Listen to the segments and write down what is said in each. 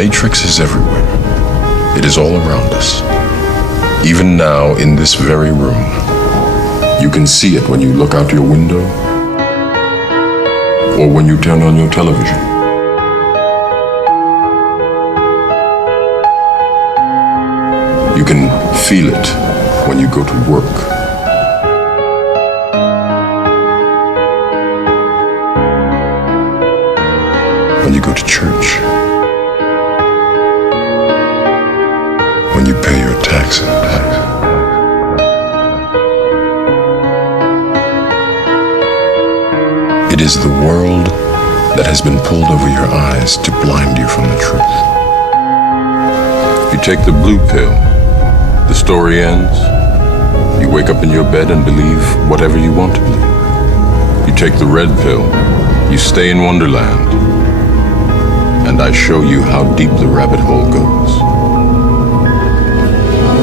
Matrix is everywhere. It is all around us. Even now, in this very room. You can see it when you look out your window or when you turn on your television. You can feel it when you go to work. When you go to church. When you pay your taxes. It is the world that has been pulled over your eyes to blind you from the truth. You take the blue pill, the story ends. You wake up in your bed and believe whatever you want to believe. You take the red pill, you stay in Wonderland, and I show you how deep the rabbit hole goes.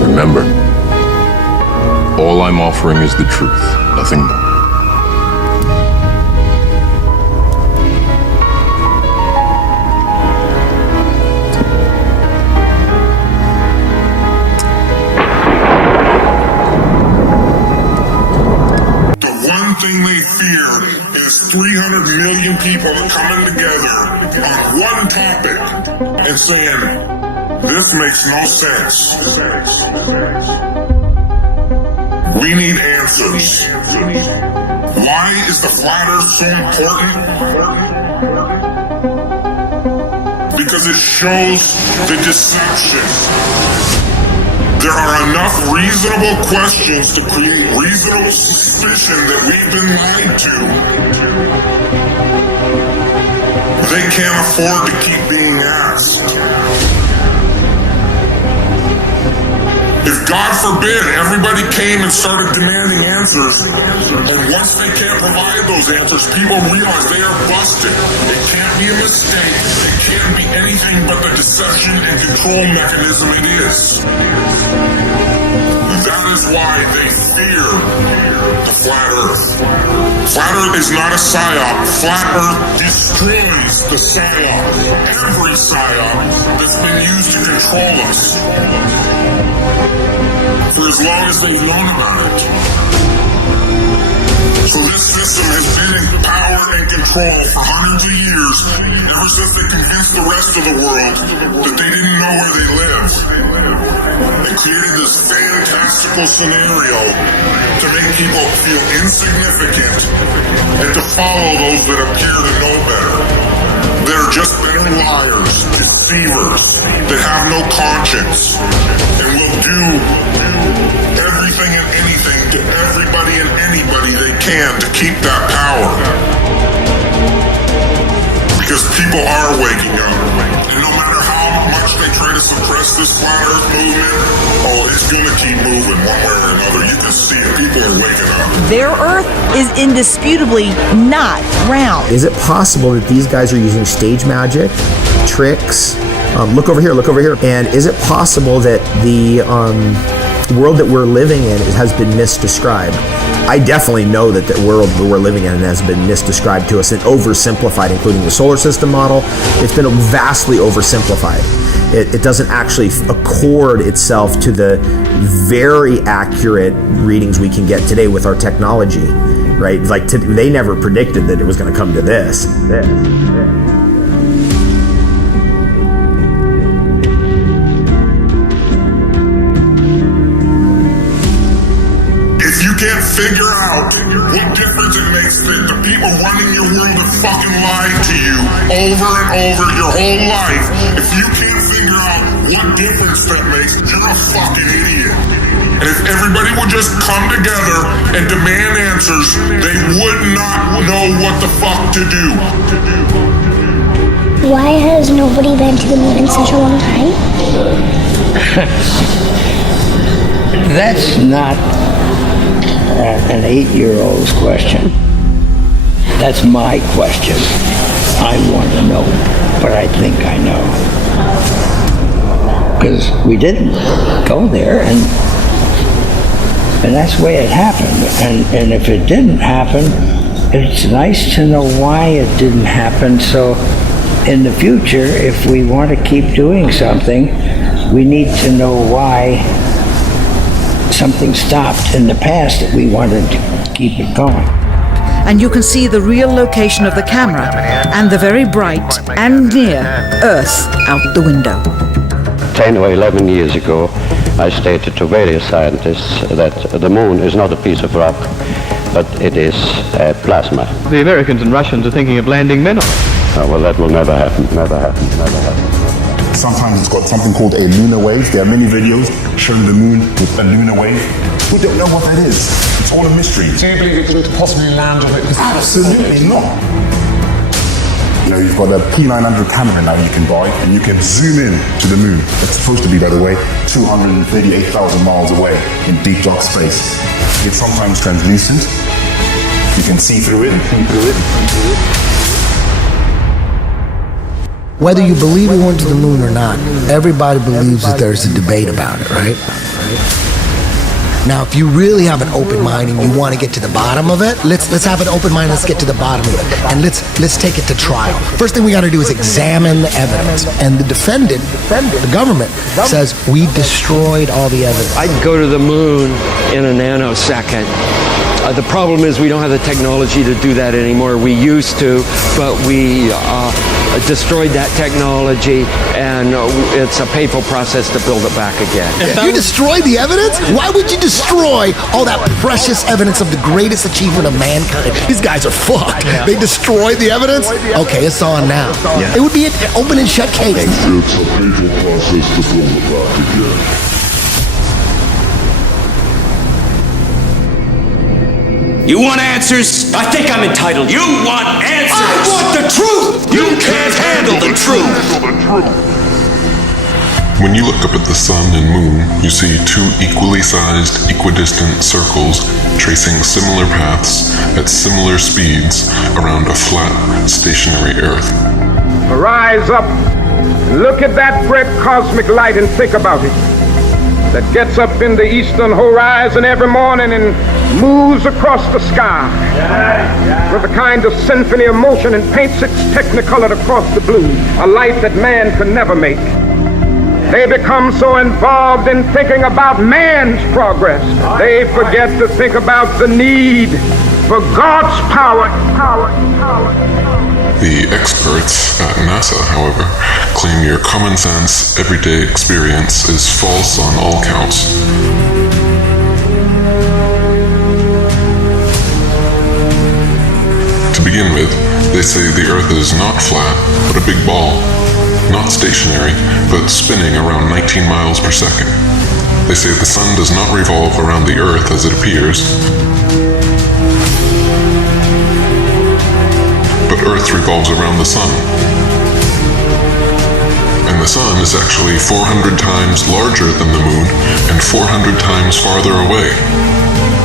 Remember, all I'm offering is the truth, nothing more. Thing they fear is 300 million people coming together on one topic and saying, this makes no sense. We need answers. Why is the flat earth so important? Because it shows the deception. There are enough reasonable questions to create reasonable suspicion that we've been lied to. They can't afford to keep being asked. If, God forbid, everybody came and started demanding answers, and once they can't provide those answers, people realize they are busted. It can't be a mistake. It can't be anything but the deception and control mechanism it is. That is why they fear the flat earth. Flat earth is not a psyop. Flat earth destroys the psyop. Every psyop that's been used to control us. For as long as they've known about it. So this system has been in power and control for hundreds of years, ever since they convinced the rest of the world that they didn't know where they lived. They created this fantastical scenario to make people feel insignificant and to follow those that appear to know better. They're just better liars, deceivers, that have no conscience, and will do everything and anything to everybody and anybody they can to keep that power. Because people are waking up. And no matter how much they try to suppress this flat earth movement, oh, it's gonna keep moving one way or another. You can see it. People are waking up. Their earth is indisputably not round. Is it possible that these guys are using stage magic, tricks? Look over here, look over here. And is it possible that the world that we're living in has been misdescribed? I definitely know that the world that we're living in has been misdescribed to us and oversimplified, including the solar system model. It's been vastly oversimplified. It doesn't actually accord itself to the very accurate readings we can get today with our technology, right? Like they never predicted that it was going to come to this. If you can't figure out what difference it makes that the people running your world have fucking lied to you over and over your whole life, if you can't figure out what difference that makes, you're a fucking idiot. And if everybody would just come together and demand answers, they would not know what the fuck to do. Why has nobody been to the moon in such a long time? That's not an 8-year-old's question. That's my question. I want to know, but I think I know. Because we didn't go there, and that's the way it happened. And if it didn't happen, it's nice to know why it didn't happen, so in the future, if we want to keep doing something, we need to know why something stopped in the past that we wanted to keep it going. And you can see the real location of the camera and the very bright and near Earth out the window. 10 or 11 years ago, I stated to various scientists that the moon is not a piece of rock, but it is plasma. The Americans and Russians are thinking of landing men on it. Well, that will never happen, never happen, never happen. Sometimes it's got something called a lunar wave. There are many videos showing the moon with a lunar wave. We don't know what that is. It's all a mystery. Do you believe it could possibly land on it? Absolutely not. You know, you've got a P900 camera now you can buy, and you can zoom in to the moon. It's supposed to be, by the way, 238,000 miles away in deep dark space. It's sometimes translucent. You can see through it. Whether you believe we went to the moon or not, everybody believes that there's a debate about it, right? Now, if you really have an open mind and you want to get to the bottom of it, let's have an open mind. Let's get to the bottom of it, and let's take it to trial. First thing we got to do is examine the evidence. And the defendant, the government, says we destroyed all the evidence. I'd go to the moon in a nanosecond. The problem is we don't have the technology to do that anymore. We used to, but we destroyed that technology, and it's a painful process to build it back again. You destroyed the evidence? Why would you destroy all that precious evidence of the greatest achievement of mankind? These guys are fucked. They destroyed the evidence? Okay, it's on now. It would be an open and shut case. It's a painful process to build it back again. You want answers? I think I'm entitled. You want answers? I want the truth! You can't handle the truth! When you look up at the sun and moon, you see two equally sized, equidistant circles tracing similar paths at similar speeds around a flat, stationary Earth. Rise up and look at that great cosmic light and think about it. That gets up in the eastern horizon every morning and moves across the sky with a kind of symphony of motion and paints its technicolor across the blue, a light that man could never make. They become so involved in thinking about man's progress, they forget to think about the need for God's power. The experts at NASA, however, claim your common sense, everyday experience is false on all counts. To begin with, they say the Earth is not flat, but a big ball. Not stationary, but spinning around 19 miles per second. They say the Sun does not revolve around the Earth as it appears, but Earth revolves around the Sun. And the Sun is actually 400 times larger than the Moon and 400 times farther away.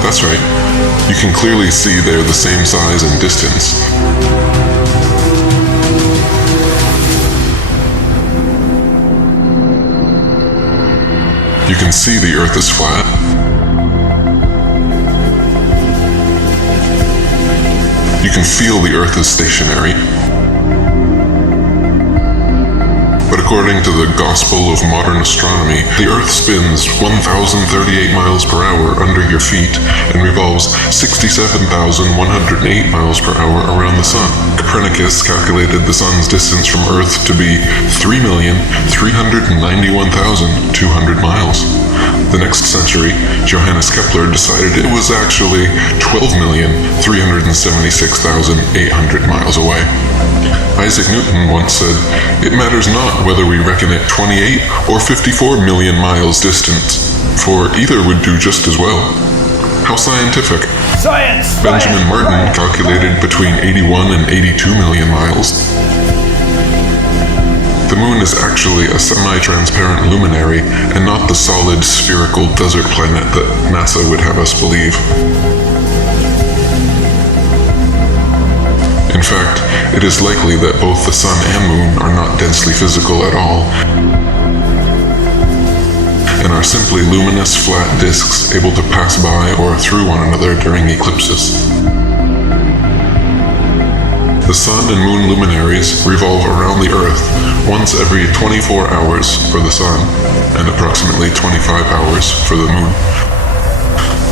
That's right, you can clearly see they're the same size and distance. You can see the Earth is flat. You can feel the Earth is stationary. But according to the gospel of modern astronomy, the Earth spins 1,038 miles per hour under your feet and revolves 67,108 miles per hour around the Sun. Copernicus calculated the Sun's distance from Earth to be 3,391,200 miles. The next century, Johannes Kepler decided it was actually 12,376,800 miles away. Isaac Newton once said, "It matters not whether we reckon it 28 or 54 million miles distant, for either would do just as well." How scientific. Science! Benjamin Martin calculated between 81 and 82 million miles. The Moon is actually a semi-transparent luminary and not the solid spherical desert planet that NASA would have us believe. In fact, it is likely that both the Sun and Moon are not densely physical at all, and are simply luminous flat disks able to pass by or through one another during eclipses. The The sun and moon luminaries revolve around the Earth once every 24 hours for the sun and approximately 25 hours for the moon,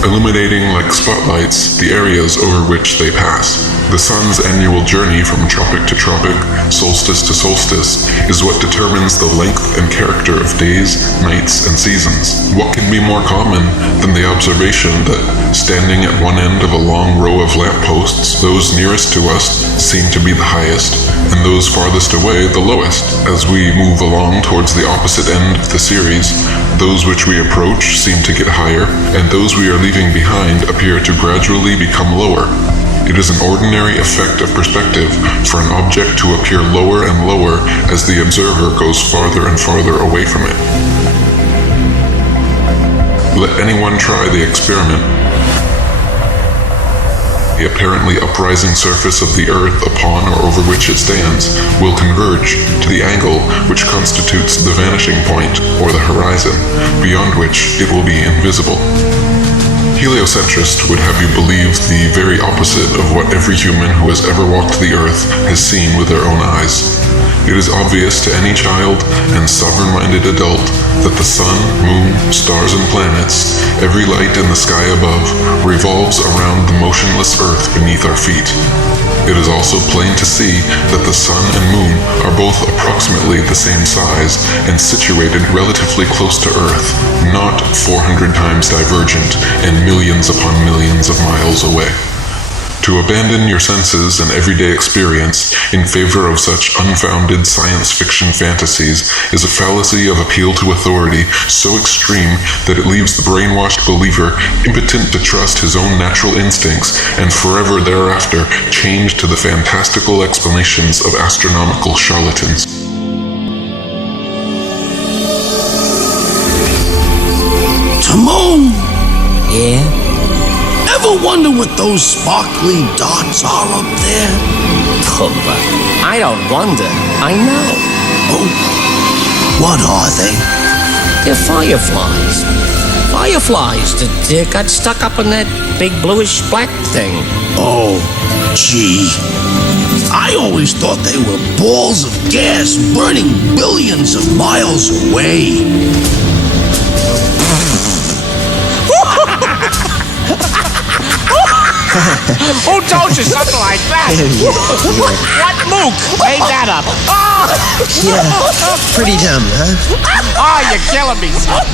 illuminating like spotlights the areas over which they pass. The sun's annual journey from tropic to tropic, solstice to solstice, is what determines the length and character of days, nights, and seasons. What can be more common than the observation that, standing at one end of a long row of lampposts, those nearest to us seem to be the highest, and those farthest away the lowest. As we move along towards the opposite end of the series, those which we approach seem to get higher, and those we are leaving behind appear to gradually become lower. It is an ordinary effect of perspective for an object to appear lower and lower as the observer goes farther and farther away from it. Let anyone try the experiment. The apparently uprising surface of the Earth upon or over which it stands will converge to the angle which constitutes the vanishing point or the horizon, beyond which it will be invisible. Heliocentrists would have you believe the very opposite of what every human who has ever walked the Earth has seen with their own eyes. It is obvious to any child and sovereign-minded adult that the sun, moon, stars, and planets, every light in the sky above, revolves around the motionless Earth beneath our feet. It is also plain to see that the sun and moon are both approximately the same size and situated relatively close to Earth, not 400 times divergent and millions upon millions of miles away. To abandon your senses and everyday experience in favor of such unfounded science fiction fantasies is a fallacy of appeal to authority so extreme that it leaves the brainwashed believer impotent to trust his own natural instincts and forever thereafter chained to the fantastical explanations of astronomical charlatans. Timon! Yeah? Ever wonder what those sparkly dots are up there? Pumbaa. I don't wonder. I know. Oh, what are they? They're fireflies. Fireflies that got stuck up in that big bluish black thing. Oh, gee. I always thought they were balls of gas burning billions of miles away. Who told you something like that? What mook made that up? Yeah, pretty dumb, huh? Oh, you're killing me, son.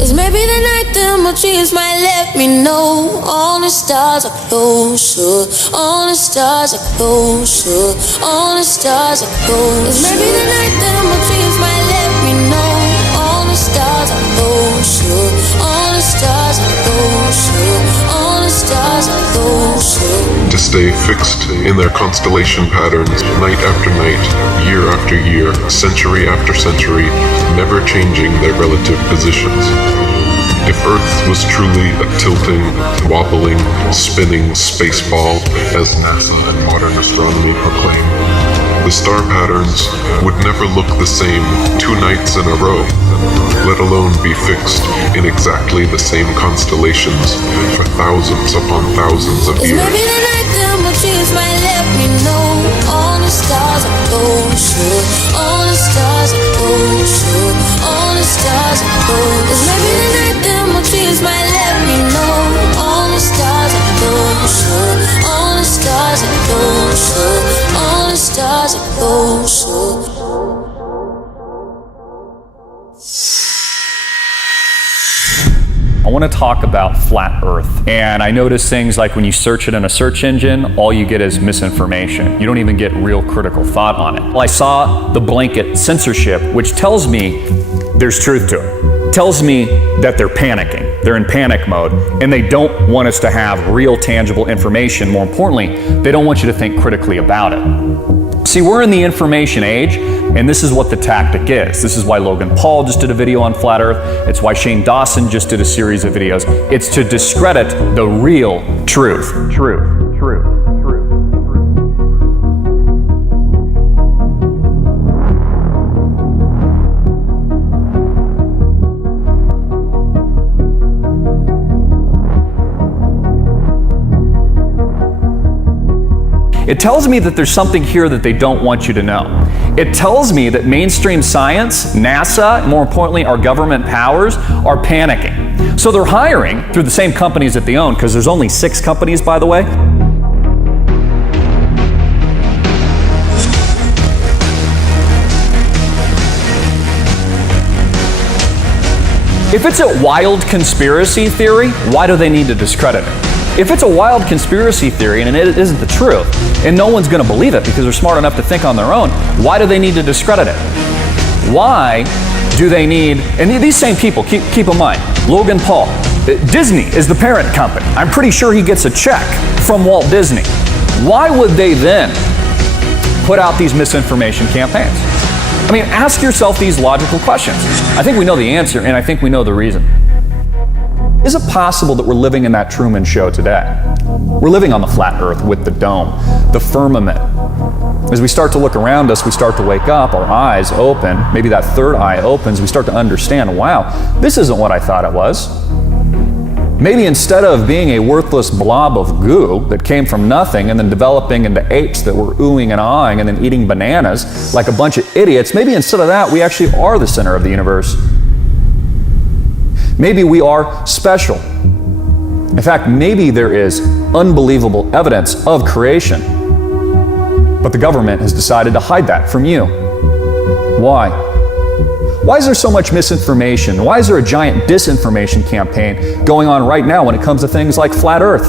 It's maybe the night that my dreams might let me know all the stars are closer, all the stars are closer, all the stars are closer. It's maybe the night that my dreams might let me know all the stars are closer, all the stars are closer, all the stars are closer. To stay fixed in their constellation patterns night after night, year after year, century after century, never changing their relative positions. If Earth was truly a tilting, wobbling, spinning space ball, as NASA and modern astronomy proclaim, the star patterns would never look the same 2 nights in a row, let alone be fixed in exactly the same constellations for thousands upon thousands of years. Maybe the night that my dreams might let me know all the stars are closer, all the stars are closer, all the stars are closer. Maybe the night that my dreams might let me know all the stars are closer, all the stars are closer, all the stars are closer. I want to talk about flat Earth. And I notice things like when you search it in a search engine, all you get is misinformation. You don't even get real critical thought on it. Well, I saw the blanket censorship, which tells me there's truth to it. Tells me that they're panicking. They're in panic mode, and they don't want us to have real tangible information. More importantly, they don't want you to think critically about it. See, we're in the information age, and this is what the tactic is. This is why Logan Paul just did a video on flat Earth. It's why Shane Dawson just did a series of videos. It's to discredit the real truth. Truth. It tells me that there's something here that they don't want you to know. It tells me that mainstream science, NASA, and more importantly, our government powers are panicking. So they're hiring through the same companies that they own, because there's only 6 companies, by the way. If it's a wild conspiracy theory, why do they need to discredit it? If it's a wild conspiracy theory and it isn't the truth, and no one's going to believe it because they're smart enough to think on their own, why do they need to discredit it? Why do they need, and these same people, keep in mind, Logan Paul, Disney is the parent company. I'm pretty sure he gets a check from Walt Disney. Why would they then put out these misinformation campaigns? I mean, ask yourself these logical questions. I think we know the answer, and I think we know the reason. Is it possible that we're living in that Truman Show today? We're living on the flat earth with the dome, the firmament. As we start to look around us, we start to wake up, our eyes open, maybe that third eye opens, we start to understand, wow, this isn't what I thought it was. Maybe instead of being a worthless blob of goo that came from nothing and then developing into apes that were oohing and ahhing and then eating bananas like a bunch of idiots, maybe instead of that, we actually are the center of the universe. Maybe we are special. In fact, maybe there is unbelievable evidence of creation, but the government has decided to hide that from you. Why? Why is there so much misinformation? Why is there a giant disinformation campaign going on right now when it comes to things like flat Earth?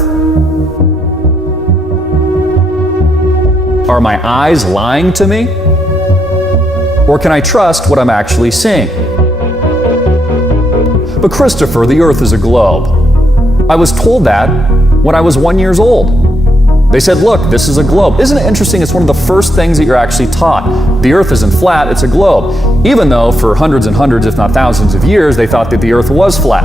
Are my eyes lying to me? Or can I trust what I'm actually seeing? But Christopher, the Earth is a globe. I was told that when I was 1 year old. They said, look, this is a globe. Isn't it interesting? It's one of the first things that you're actually taught. The Earth isn't flat, it's a globe. Even though for hundreds and hundreds, if not thousands of years, they thought that the Earth was flat.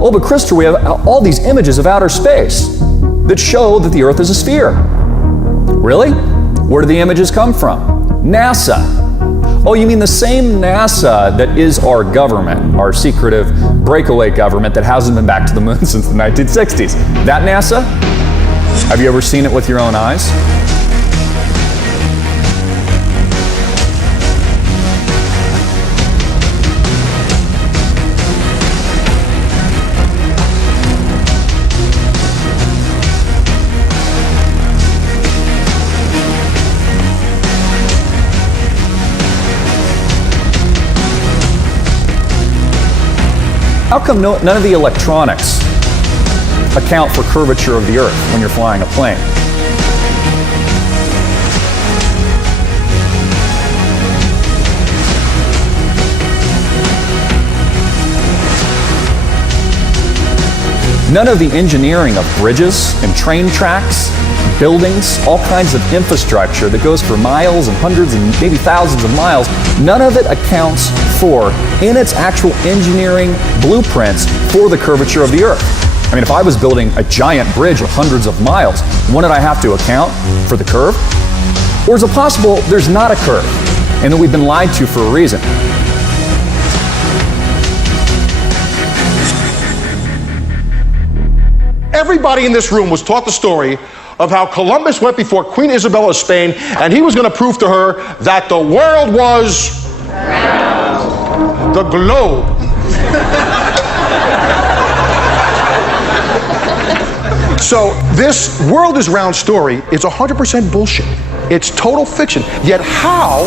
Oh, but Christopher, we have all these images of outer space that show that the Earth is a sphere. Really? Where do the images come from? NASA. Oh, you mean the same NASA that is our government, our secretive breakaway government that hasn't been back to the moon since the 1960s. That NASA? Have you ever seen it with your own eyes? How come none of the electronics account for curvature of the Earth when you're flying a plane? None of the engineering of bridges and train tracks, buildings, all kinds of infrastructure that goes for miles and hundreds and maybe thousands of miles, none of it accounts for, in its actual engineering blueprints, for the curvature of the Earth. I mean, if I was building a giant bridge with hundreds of miles, wouldn't I have to account for the curve? Or is it possible there's not a curve and that we've been lied to for a reason? Everybody in this room was taught the story of how Columbus went before Queen Isabella of Spain and he was going to prove to her that the world was the globe. So this world is round story is 100% bullshit. It's total fiction. Yet how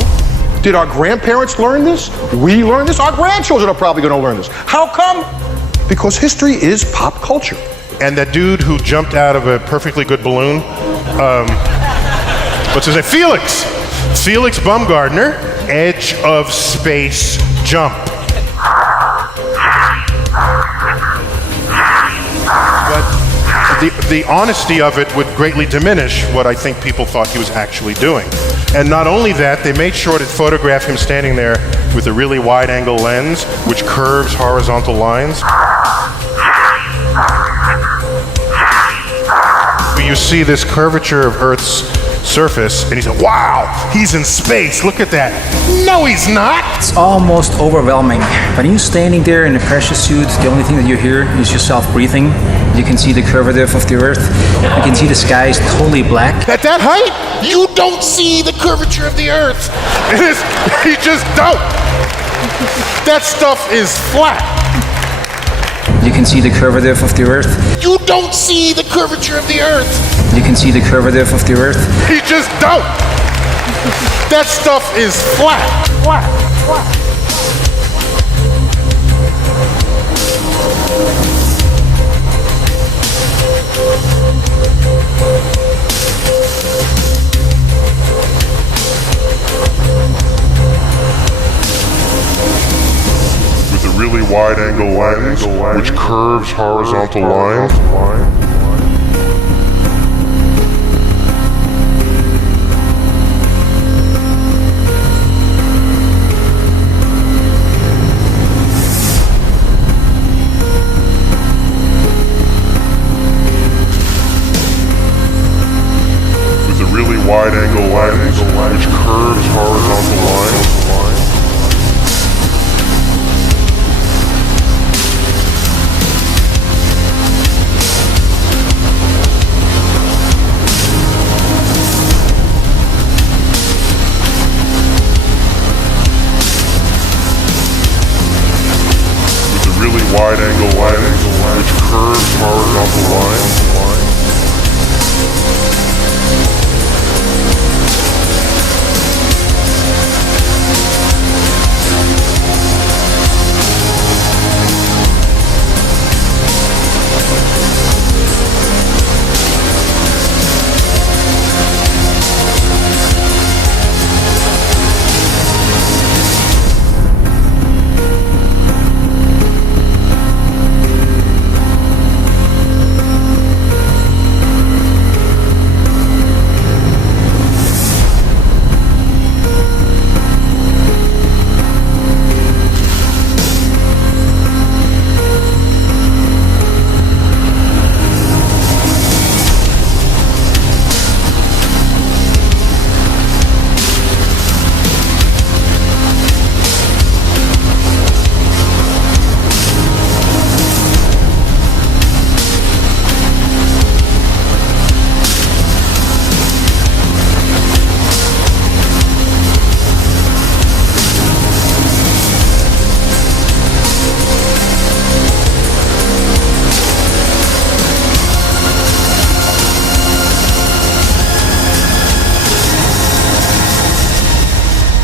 did our grandparents learn this? We learned this. Our grandchildren are probably going to learn this. How come? Because history is pop culture. And that dude who jumped out of a perfectly good balloon, what's his name? Felix Baumgartner, edge of space jump. But the honesty of it would greatly diminish what I think people thought he was actually doing. And not only that, they made sure to photograph him standing there with a really wide-angle lens, which curves horizontal lines. You see this curvature of Earth's surface, and he said, wow, he's in space, look at that. No, he's not. It's almost overwhelming. When you're standing there in a pressure suit, the only thing that you hear is yourself breathing. You can see the curvature of the Earth. You can see the sky is totally black. At that height, you don't see the curvature of the Earth. You just don't. That stuff is flat. You can see the curvature of the Earth. You don't see the curvature of the Earth. You can see the curvature of the Earth. You just don't. That stuff is flat. Flat. Flat. With a really wide-angle lens, which curves horizontal lines. Wide-angle lens, which curves horizontal lines. With a really wide-angle lens, which curves horizontal lines.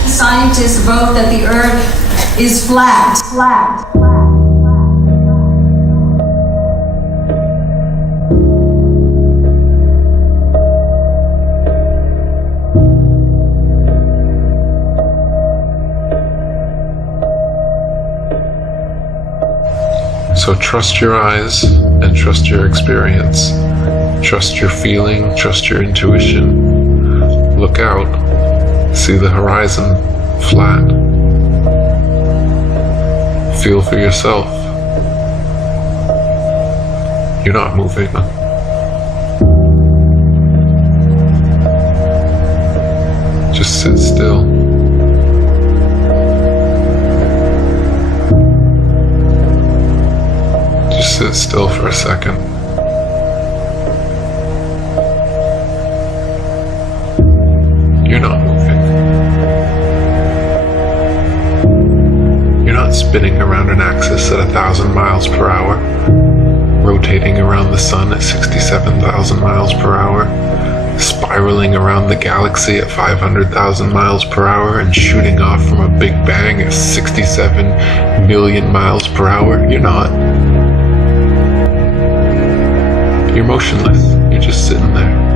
Scientists wrote that the Earth is flat. So trust your eyes and trust your experience. Trust your feeling, trust your intuition. Look out. See the horizon flat. Feel for yourself. You're not moving. Just sit still. Just sit still for a second. You're not moving. You're not spinning around an axis at 1,000 miles per hour, rotating around the sun at 67,000 miles per hour, spiraling around the galaxy at 500,000 miles per hour, and shooting off from a big bang at 67 million miles per hour. You're not. You're motionless. You're just sitting there.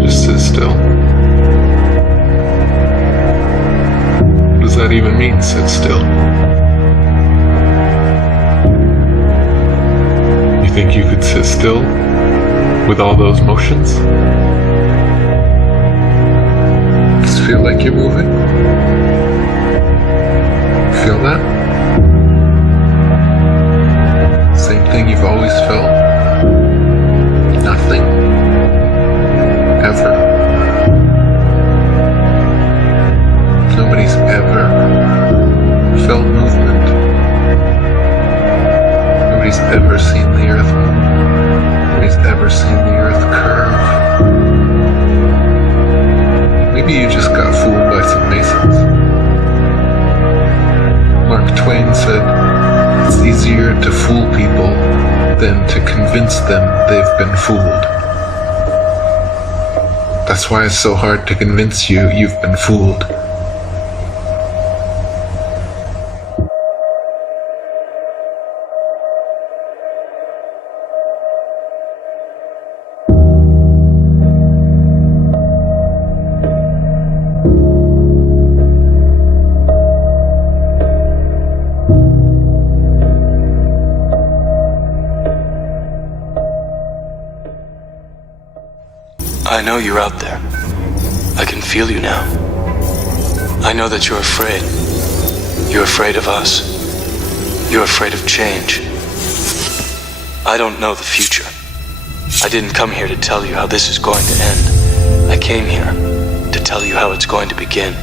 Just sit still. What does that even mean, sit still? You think you could sit still with all those motions? Just feel like you're moving. Feel that? Same thing you've always felt? Nothing? ever. Nobody's ever felt movement. Nobody's ever seen the earth move. Nobody's ever seen the earth curve. Maybe you just got fooled by some Masons. Mark Twain said, "It's easier to fool people than to convince them they've been fooled." That's why it's so hard to convince you you've been fooled. I know you're out there. I can feel you now. I know that you're afraid. You're afraid of us. You're afraid of change. I don't know the future. I didn't come here to tell you how this is going to end. I came here to tell you how it's going to begin.